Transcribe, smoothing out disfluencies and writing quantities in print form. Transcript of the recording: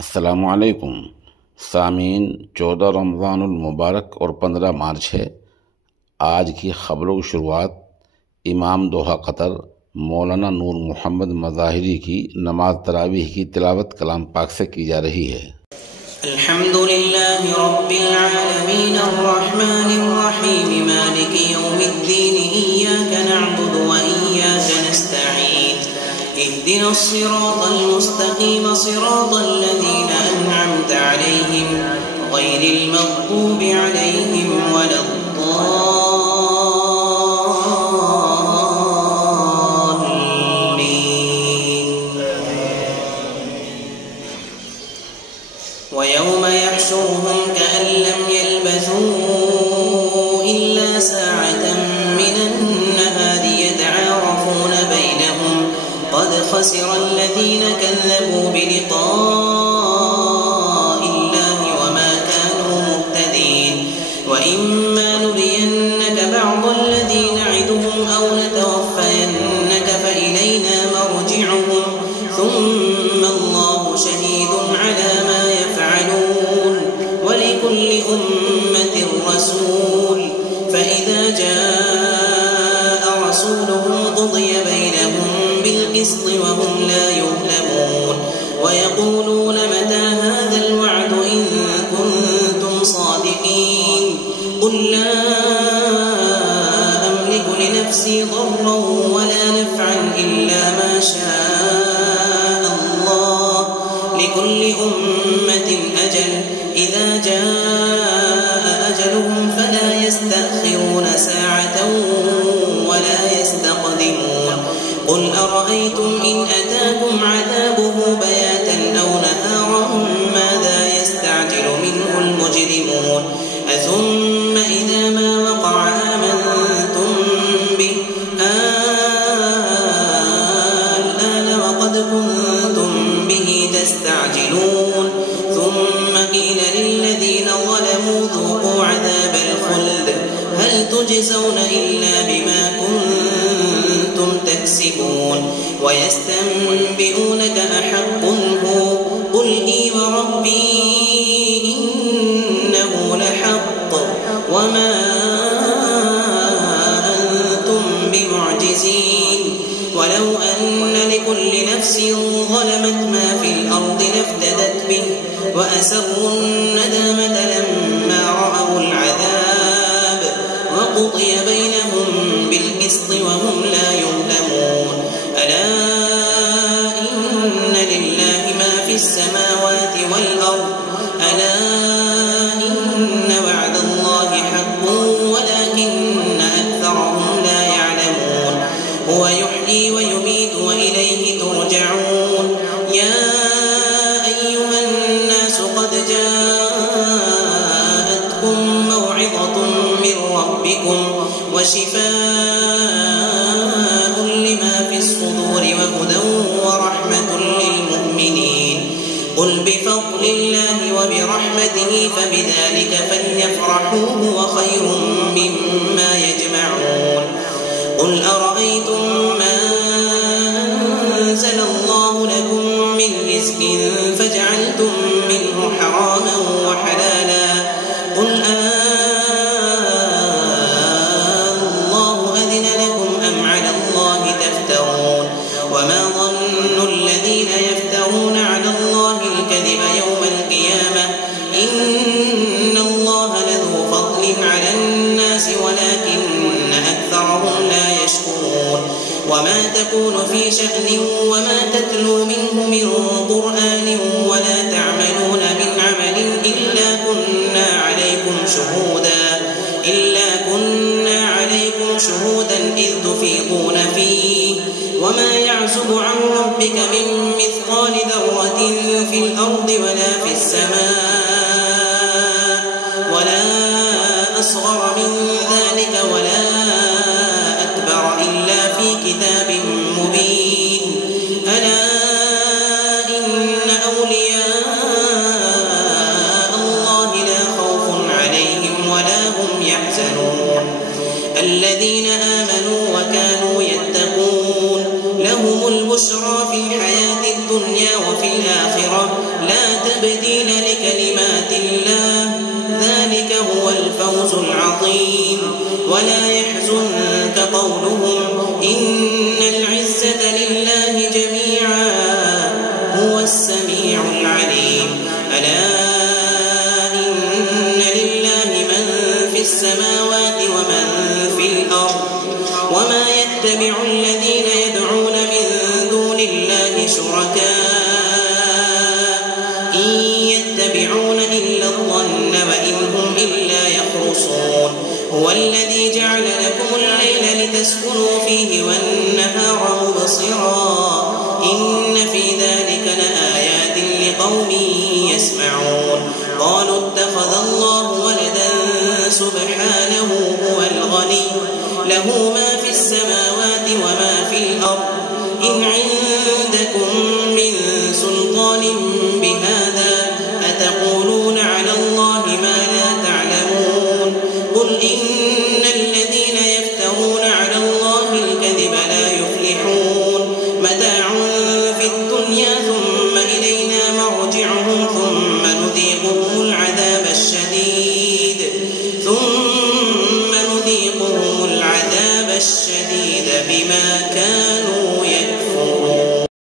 अस्सलामुअलैकुम सामीन। 14 रमज़ानुल मुबारक और 15 मार्च है। आज की ख़बरों की शुरुआत इमाम दोहा कतर मौलाना नूर मोहम्मद मज़ाहिरी की नमाज तरावीह की तिलावत कलाम पाक से की जा रही है। अल्हम्दुलिल्लाहि रब्बिल आलमीन अर्रहमानिर रहीम मालिकि यौमिद्दीन इय्याका नअबुदु व इय्याका नस्तईन इहदिनस सिरातल मुस्तक़ीम सिरातल लज़ीना अनअमता अलैहिम गैरिल मग़्दूबि अलैहिम वलद्दाल्लीन। ويوم يحشرهم كأن لم يلبثوا إلا ساعة من النهار يتعارفون بينهم قد خسر الذين كذبوا بلقاء الله وما كانوا مهتدين. وإما نرينك بعض الذي نعدهم أو نتوفينك فإلينا مرجعهم ثم الله شهيد على ما يفعلون ولكل أمة رسول فإذا جاء رسولهم قضي بينهم بالقسط وهم لا يظلمون. ويقولون متى هذا الوعد إن كنتم صادقين قل لا أملك لنفسي ضرا ولا نفعا إلا ما شاء الله لكل أمة أجل إذا جاء أجلهم فلا يستأخرون ساعة ولا يستقدمون. قل أرأيتم إن أتاكم عذابه بياتا أو نهارا ماذا يستعجل منه المجرمون أثم إذا ما وقع آمنتم به الآن وقد كنتم به تستعجلون. ثم قيل للذين ظلموا ذوقوا عذاب الخلد هل تجزون إلا بما كنتم تكسبون. ويستنبئونك أحق هو قل إي وربي إنه لحق وما أنتم بمعجزين. ولو أن لكل نفس ظلمت ما في الأرض لافتدت به وأسروا الندامة لما رأوا العذاب وقضي بينهم بالقسط وهم لا يظلمون. ألا إن لله ما في السماوات والأرض ألا إن وعد الله حق ولكن أكثرهم لا يعلمون. هو يحيي ويميت وإليه ترجعون. يا أيها الناس قد جاءتكم موعظة من ربكم وشفاء لما في الصدور وهدى ورحمة للمؤمنين. قل بفضل الله وبرحمته فبذلك فليفرحوا هو خير مما يجمعون. قل أرأيتم ما أنزل الله لكم من رزق فجعلتم منه حراما وحلالا قل الله أذن لكم أم على الله تفترون. وما ظن الذين يفترون على الله الكذب يوم القيامة إن الله لذو فضل على الناس ولكن أكثرهم لا يشكرون. وما تكون في شأن وما تتلو منه من قرآن ولا تعملون من عمل إلا كنا عليكم شهودا إذ تفيضون فيه. وما يعزب عن ربك من مثقال ذرة في الأرض ولا في السماء ولا أصغر من ذلك ولا أكبر إلا في كتاب مبين. ألا إن أولياء الله لا خوف عليهم ولا هم يحزنون. الذين آمنوا وكانوا يتقون لهم البشرى في الحياة الدنيا وفي الآخرة لا تبديل لكلمات الله ذلك هو الفوز العظيم. ولا يحزنك قولهم إن العزة لله جميعا هو السميع العليم. ألا إن لله من في السماوات ومن في الأرض وما يتبع الذين يدعون من دون الله شركاء إن يتبعون إلا الظن وإن هم إلا يخرصون. هو الذي جعل لكم الليل لتسكنوا فيه والنهار مبصرا إن في ذلك لآيات لقوم يسمعون. قالوا اتخذ الله ولدا سبحانه هو الغني له ما في السماوات وما في الأرض إن